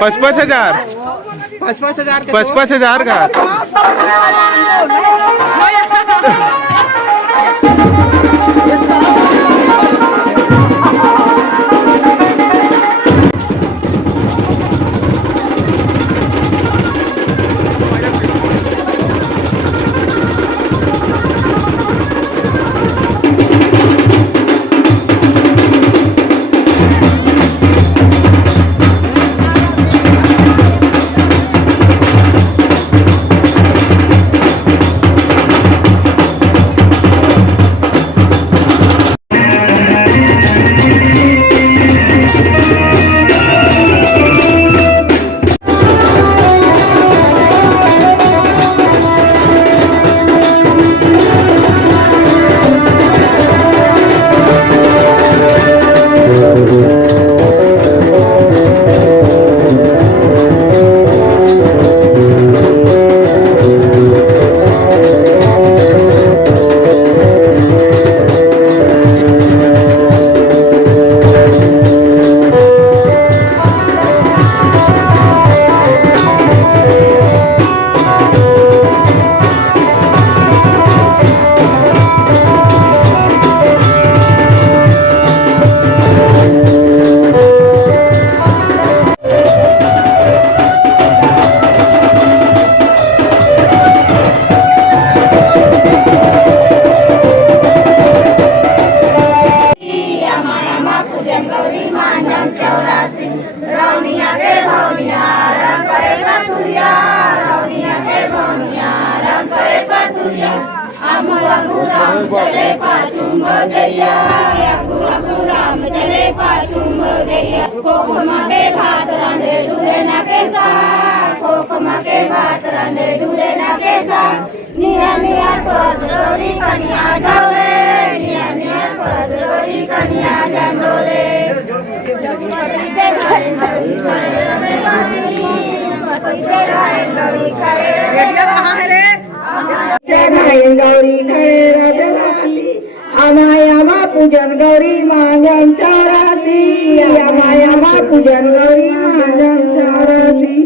पचपच हजार 55,000 का तुझ्या आमू राम चले पाचुंब दैया रघु राम चले पाचुंब दैया कोकमा के भात रांधे ढूले ना के साग कोकमा के भात रांधे ढूले ना के साग निया निया परस गौरी कन्या जावे निया निया परस गौरी कन्या जांडोले जगमती से घायल गौरी खड़े रवे गानी मती से घायल गौरी खड़े रवे गानी घायल गौरी खड़े रवे गानी अमाया पूजन गौरी मांगन चाराती अमाया पूजन गौरी मांगन चाराती